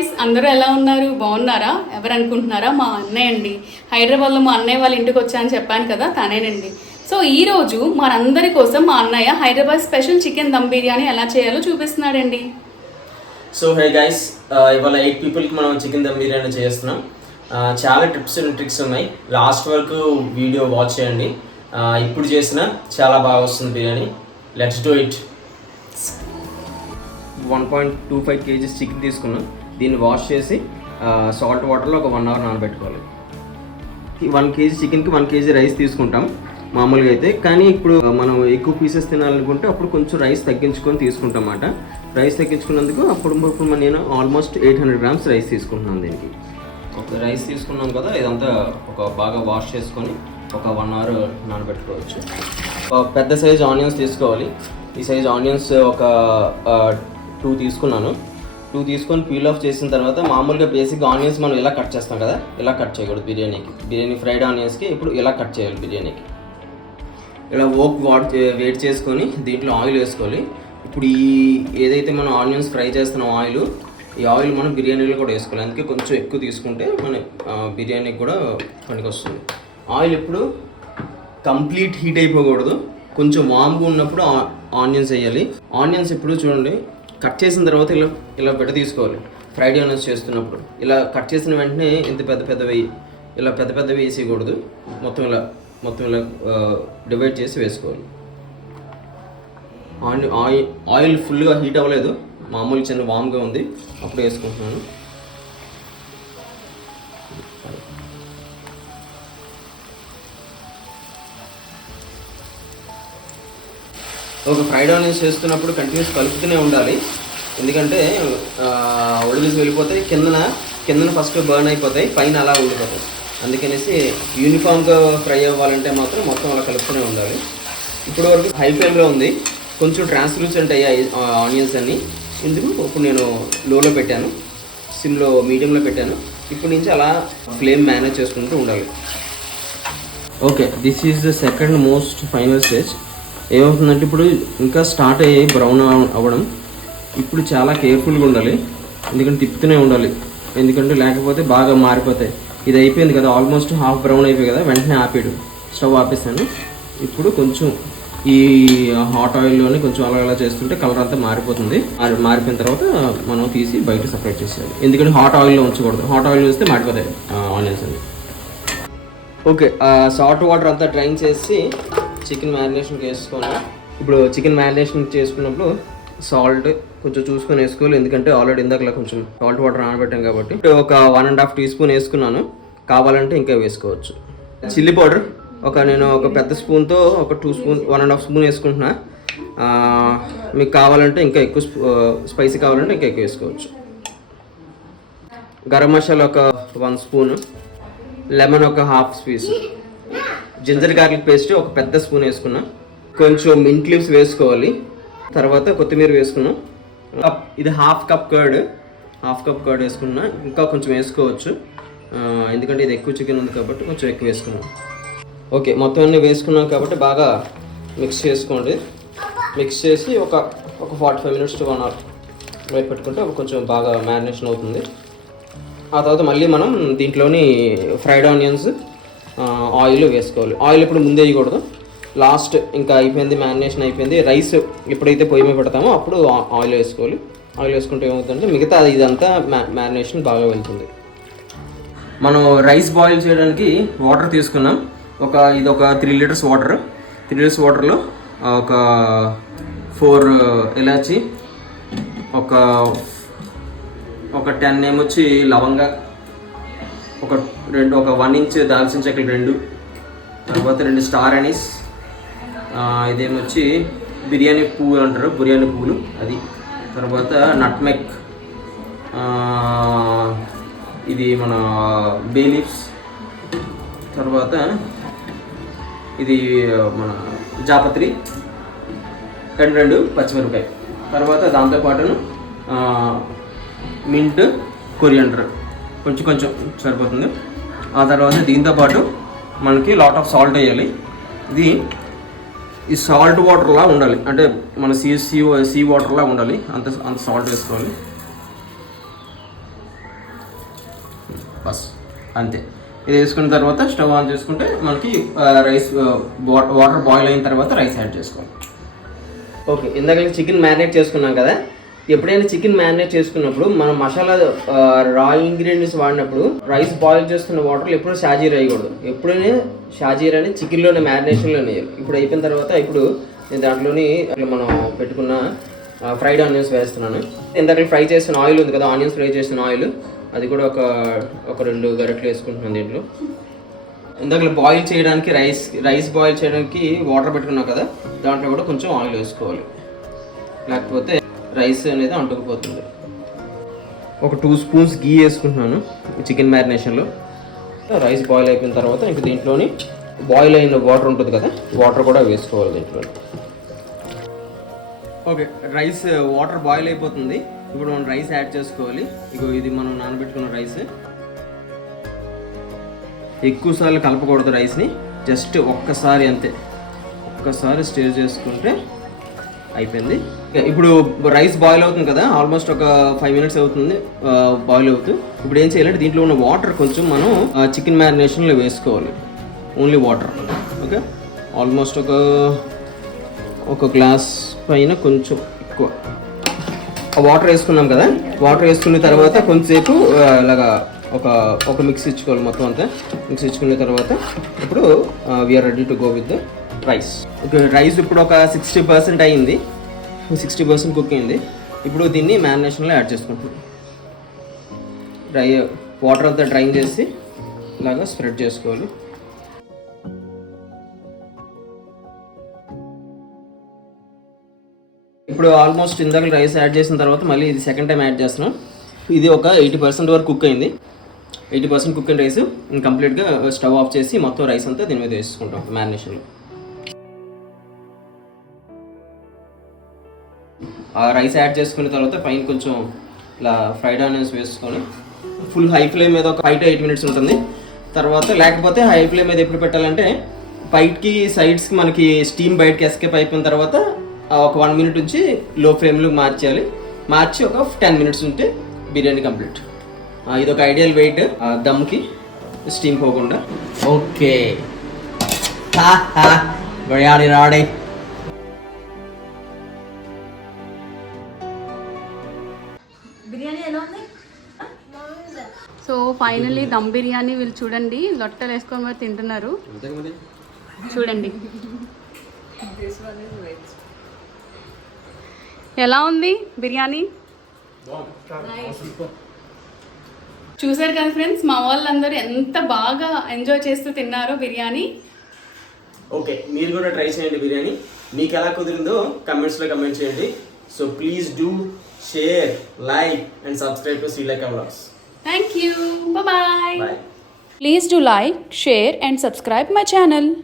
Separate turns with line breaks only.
Guys అందరూ ఎలా ఉన్నారు? బాగున్నారా? ఎవరు అనుకుంటున్నారా? మా అన్నయ్య అండి. హైదరాబాద్లో మా అన్నయ్య వాళ్ళ ఇంటికి వచ్చా అని చెప్పాను కదా తనేనండి. సో ఈ రోజు మనందరి కోసం మా అన్నయ్య హైదరాబాద్ స్పెషల్ చికెన్ దమ్ బిర్యానీ ఎలా చేయాలో చూపిస్తున్నాడండి.
సో హే గైస్ ఇవాళ ఎయిట్ పీపుల్కి మనం చికెన్ దమ్ బిర్యానీ చేస్తున్నాం. చాలా టిప్స్ అండ్ ట్రిక్స్ ఉన్నాయి. లాస్ట్ వరకు వీడియో వాచ్ చేయండి. ఇప్పుడు చేసిన చాలా బాగా వస్తుంది biryani. Let's do it. One point two five KGs chicken తీసుకున్నాం. దీన్ని వాష్ చేసి సాల్ట్ వాటర్లో ఒక వన్ అవర్ నానబెట్టుకోవాలి. వన్ కేజీ చికెన్కి వన్ కేజీ రైస్ తీసుకుంటాం మామూలుగా అయితే. కానీ ఇప్పుడు మనం ఎక్కువ పీసెస్ తినాలనుకుంటే అప్పుడు కొంచెం రైస్ తగ్గించుకొని తీసుకుంటాం అన్నమాట. రైస్ తగ్గించుకున్నందుకు అప్పుడు ఇప్పుడు నేను almost eight hundred grams rice తీసుకుంటున్నాను దీనికి. ఒక రైస్ తీసుకున్నాం కదా ఇదంతా ఒక బాగా వాష్ చేసుకొని ఒక వన్ అవర్ నానబెట్టుకోవచ్చు. పెద్ద సైజ్ ఆనియన్స్ తీసుకోవాలి. ఈ సైజ్ ఆనియన్స్ ఒక టూ తీసుకున్నాను. టూ తీసుకొని పీల్ ఆఫ్ చేసిన తర్వాత మామూలుగా బేసిక్ ఆనియన్స్ మనం ఇలా కట్ చేస్తాం కదా? ఇలా కట్ చేయకూడదు బిర్యానీకి? బిర్యానీ ఫ్రైడ్ ఆనియన్స్కి ఇప్పుడు ఇలా కట్ చేయాలి బిర్యానీకి? ఇలా ఓక్ వాట్ వేట్ చేసుకొని దీంట్లో ఆయిల్ వేసుకోవాలి. ఇప్పుడు ఈ ఏదైతే మనం ఆనియన్స్ ఫ్రై చేస్తున్నాం ఆయిల్ ఈ ఆయిల్ మనం బిర్యానీలో కూడా వేసుకోవాలి. అందుకే కొంచెం ఎక్కువ తీసుకుంటే మన బిర్యానీకి కూడా పనికి వస్తుంది ఆయిల్ ఇప్పుడు కంప్లీట్ హీట్ అయిపోకూడదు. కొంచెం వామ్గా ఉన్నప్పుడు ఆ- ఆనియన్స్ వేయాలి. ఆనియన్స్ ఇప్పుడు చూడండి కట్ చేసిన తర్వాత ఇలా ఇలా పెద్ద తీసుకోవాలి. ఫ్రైడ్ ఆనియన్స్ చేస్తున్నప్పుడు. ఇలా కట్ చేసిన వెంటనే ఇంత పెద్ద పెద్దవి ఇలా పెద్ద పెద్దవి వేసేయకూడదు. మొత్తం ఇలా మొత్తం ఇలా డివైడ్ చేసి వేసుకోవాలి. ఆయిల్ ఆయిల్ ఆయిల్ ఫుల్గా హీట్ అవ్వలేదు. మామూలు చిన్న వామ్గా ఉంది. అప్పుడు వేసుకుంటున్నాను. ఒక ఫ్రైడ్ ఆనియన్స్ చేస్తున్నప్పుడు కంటిన్యూస్ కలుపుతూనే ఉండాలి. ఎందుకంటే ఒడిలిసి వెళ్ళిపోతాయి కిందన కిందన ఫస్ట్ బర్న్ అయిపోతాయి పైన అలా ఉండిపోతాయి. అందుకనేసి యూనిఫామ్గా ఫ్రై అవ్వాలంటే మాత్రం మొత్తం అలా కలుపుతూనే ఉండాలి. ఇప్పుడు వరకు హై ఫ్లేమ్లో ఉంది. కొంచెం ట్రాన్స్లూసెంట్ అయ్యాయి ఆనియన్స్ అన్ని. ఇందుకు ఇప్పుడు నేను లోలో పెట్టాను. సిమ్లో మీడియంలో పెట్టాను. ఇప్పటి నుంచి అలా ఫ్లేమ్ మేనేజ్ చేసుకుంటూ ఉండాలి. Okay this is the second most final stage ఏమవుతుందంటే ఇప్పుడు ఇంకా స్టార్ట్ అయ్యి బ్రౌన్ అవ్వడం ఇప్పుడు చాలా కేర్ఫుల్గా ఉండాలి. ఎందుకంటే తిప్పుతూనే ఉండాలి. ఎందుకంటే లేకపోతే బాగా మారిపోతాయి. ఇది అయిపోయింది కదా ఆల్మోస్ట్ హాఫ్ బ్రౌన్ అయిపోయి కదా వెంటనే ఆపేడు స్టవ్ ఆపేస్తాను ఇప్పుడు కొంచెం ఈ హాట్ ఆయిల్లోని కొంచెం అలా అలా చేస్తుంటే కలర్ అంతా మారిపోతుంది. మారిపోయిన తర్వాత మనం తీసి బయట సపరేట్ చేసేయాలి. ఎందుకంటే హాట్ ఆయిల్లో ఉంచకూడదు. హాట్ ఆయిల్ వేస్తే మాడిపోతాయి ఆనియన్స్ అండి ఓకే సాల్ట్ వాటర్ అంతా డ్రైన్ చేసి చికెన్ మ్యారినేషన్ వేసుకోవాలి ఇప్పుడు చికెన్ మ్యారినేషన్ చేసుకున్నప్పుడు సాల్ట్ కొంచెం చూసుకొని వేసుకోవాలి. ఎందుకంటే ఆల్రెడీ ఇందాకలా కొంచెం సాల్ట్ వాటర్ ఆనబెట్టాం కాబట్టి. ఒక one and half teaspoon వేసుకున్నాను. కావాలంటే ఇంకా వేసుకోవచ్చు. Chilli powder. ఒక నేను ఒక పెద్ద స్పూన్తో ఒక two spoon one and half spoon వేసుకుంటున్నా. మీకు కావాలంటే ఇంకా ఎక్కువ స్పైసీ కావాలంటే ఇంకా ఎక్కువ వేసుకోవచ్చు. గరం మసాలా ఒక వన్ స్పూన్. లెమన్ ఒక half piece ginger garlic paste ఒక పెద్ద స్పూన్ వేసుకున్నా. కొంచెం మింట్ లీవ్స్ వేసుకోవాలి. తర్వాత కొత్తిమీర వేసుకున్నాం. కప్ ఇది half cup curd. Half cup curd వేసుకున్నా ఇంకా కొంచెం వేసుకోవచ్చు. ఎందుకంటే ఇది ఎక్కువ చికెన్ ఉంది కాబట్టి కొంచెం ఎక్కువ వేసుకున్నాం. ఓకే మొత్తం అన్నీ వేసుకున్నాం కాబట్టి బాగా మిక్స్ చేసుకోండి. మిక్స్ చేసి ఒక ఒక forty five minutes to one hour బయట పెట్టుకుంటే కొంచెం బాగా మ్యారినేషన్ అవుతుంది. ఆ తర్వాత మళ్ళీ మనం దీంట్లోని ఫ్రైడ్ ఆనియన్స్ ఆయిల్ వేసుకోవాలి. ఆయిల్ ఇప్పుడు ముందే వేయకూడదు. లాస్ట్ ఇంకా అయిపోయింది మ్యారినేషన్ అయిపోయింది. రైస్ ఎప్పుడైతే పొయ్యి మీద పెడతామో అప్పుడు ఆయిల్ వేసుకోవాలి. ఆయిల్ వేసుకుంటే ఏమవుతుందంటే మిగతా ఇదంతా మ్యా మ్యారినేషన్ బాగా వెళ్తుంది. మనం రైస్ బాయిల్ చేయడానికి వాటర్ తీసుకున్నాం. ఒక ఇది ఒక three litres water. Three litres వాటర్లో ఒక ఫోర్ ఇలాచి ఒక ఒక టెన్ ఏమొచ్చి లవంగా ఒక రెండు ఒక వన్ ఇంచ్ దాల్చిన చెక్కలు రెండు. తర్వాత రెండు స్టార్ అనీస్ ఇదేమొచ్చి బిర్యానీ పువ్వు అంటారు బిర్యానీ పువ్వులు అది. తర్వాత నట్మెక్. ఇది మన బే లీవ్స్ తర్వాత ఇది మన జాపత్రి. రెండు రెండు పచ్చిమిరపకాయ తర్వాత దాంతోపాటును మింట్ కొరియండర్. కొంచెం కొంచెం సరిపోతుంది. ఆ తర్వాత దీంతో పాటు మనకి లాట్ ఆఫ్ సాల్ట్ వేయాలి. ఇది ఈ సాల్ట్ వాటర్లా ఉండాలి. అంటే మన సీ సీ సీ వాటర్లా ఉండాలి. అంత అంత సాల్ట్ వేసుకోవాలి. బస్ అంతే. ఇది వేసుకున్న తర్వాత స్టవ్ ఆన్ చేసుకుంటే మనకి రైస్ వాటర్ బాయిల్ అయిన తర్వాత రైస్ యాడ్ చేసుకోవాలి. ఓకే ఇందాక చికెన్ మ్యారినేట్ చేసుకున్నాం కదా. ఎప్పుడైనా చికెన్ మ్యారినేట్ చేసుకున్నప్పుడు మనం మసాలా రా ఇంగ్రీడియంట్స్ వాడినప్పుడు రైస్ బాయిల్ చేస్తున్న వాటర్లో ఎప్పుడు షాజీర్ వేయకూడదు. ఎప్పుడైనా షాజీర్ అని చికెన్లోనే మ్యారినేషన్లోనే వేయాలి. ఇప్పుడు అయిపోయిన తర్వాత ఇప్పుడు నేను దాంట్లోని మనం పెట్టుకున్న ఫ్రైడ్ ఆనియన్స్ వేస్తున్నాను. ఇందాక ఫ్రై చేసిన ఆయిల్ ఉంది కదా ఆనియన్స్ ఫ్రై చేసిన ఆయిల్. అది కూడా ఒక ఒక రెండు గరిటలు వేసుకుంటున్నాను దీంట్లో. ఇందాక బాయిల్ చేయడానికి రైస్ రైస్ బాయిల్ చేయడానికి వాటర్ పెట్టుకున్నాం కదా దాంట్లో కూడా కొంచెం ఆయిల్ వేసుకోవాలి. లేకపోతే రైస్ అనేది అంటుకుపోతుంది. ఒక టూ స్పూన్స్ గీ వేసుకుంటున్నాను చికెన్ మ్యారినేషన్లో. రైస్ బాయిల్ అయిపోయిన తర్వాత ఇంక దీంట్లోని బాయిల్ అయిన వాటర్ ఉంటుంది కదా వాటర్ కూడా వేసుకోవాలి దీంట్లో ఓకే రైస్ వాటర్ బాయిల్ అయిపోతుంది. ఇప్పుడు మనం రైస్ యాడ్ చేసుకోవాలి. ఇగో ఇది మనం నానబెట్టుకున్న రైస్. ఎక్కువ సార్లు కలపకూడదు రైస్ని జస్ట్ ఒక్కసారి అంతే. ఒక్కసారి స్టేర్ చేసుకుంటే అయిపోయింది. ఇప్పుడు రైస్ బాయిల్ అవుతుంది కదా ఆల్మోస్ట్ ఒక ఫైవ్ మినిట్స్ అవుతుంది బాయిల్ అవుతూ. ఇప్పుడు ఏం చేయాలంటే దీంట్లో ఉన్న వాటర్ కొంచెం మనం చికెన్ మ్యారినేషన్లో వేసుకోవాలి. Only water okay? ఆల్మోస్ట్ ఒక ఒక గ్లాస్ పైన కొంచెం ఎక్కువ. వాటర్ వేసుకున్నాం కదా వాటర్ వేసుకున్న తర్వాత కొంచెంసేపు ఇలాగా ఒక ఒక మిక్స్ ఇచ్చుకోవాలి మొత్తం అంతా. మిక్స్ ఇచ్చుకున్న తర్వాత ఇప్పుడు we're ready to go with rice. Rice ఇప్పుడు ఒక సిక్స్టీ పర్సెంట్ అయింది సిక్స్టీ పర్సెంట్ కుక్ అయింది. ఇప్పుడు దీన్ని మ్యారినేషన్లో యాడ్ చేసుకుంటున్నాం. డ్రై వాటర్ అంతా డ్రైన్ చేసి ఇలాగా స్ప్రెడ్ చేసుకోవాలి. ఇప్పుడు ఆల్మోస్ట్ ఇందాక రైస్ యాడ్ చేసిన తర్వాత మళ్ళీ ఇది సెకండ్ టైం యాడ్ చేస్తున్నాం. ఇది ఒక ఎయిటీ పర్సెంట్ వరకు కుక్ అయింది. ఎయిటీ పర్సెంట్ కుక్ అయిన రైస్ కంప్లీట్గా స్టవ్ ఆఫ్ చేసి మొత్తం రైస్ అంతా దీని మీద వేసుకుంటాం మ్యారినేషన్లో. ఆ రైస్ యాడ్ చేసుకున్న తర్వాత పైన కొంచెం ఇలా ఫ్రైడ్ ఆనియన్స్ వేసుకొని ఫుల్ హై ఫ్లేమ్ మీద ఒక ఫైవ్ టు ఎయిట్ మినిట్స్ ఉంటుంది. తర్వాత లేకపోతే హై ఫ్లేమ్ మీద ఎప్పుడు పెట్టాలంటే పైకి సైడ్స్కి మనకి స్టీమ్ బయటకి ఎస్కేప్ అయిపోయిన తర్వాత ఒక వన్ మినిట్ నుంచి లో ఫ్లేమ్లో మార్చేయాలి. మార్చి ఒక టెన్ మినిట్స్ ఉంటే బిర్యానీ కంప్లీట్ ఇది ఒక ఐడియల్ వెయిట్ దమ్కి స్టీమ్ పోకుండా.
ఓకే. బిర్యానీ రాడే.
సో ఫైనల్లీ దమ్ బిర్యానీ వీళ్ళు చూడండి లొట్టలు వేసుకొని మరి తింటున్నారు. చూడండి. ఎలా ఉంది బిర్యానీ? చూసారు కదా ఫ్రెండ్స్ మా వాళ్ళందరూ ఎంత బాగా ఎంజాయ్ చేస్తూ తిన్నారో బిర్యానీ.
ఓకే మీరు కూడా ట్రై చేయండి బిర్యానీ. మీకు ఎలా కుదిరిందో కమెంట్స్లో కమెంట్ చేయండి. So please do share like and subscribe to Srilekha vlogs.
Thank you. Bye-bye.
Bye.
Please do like, share and subscribe my channel.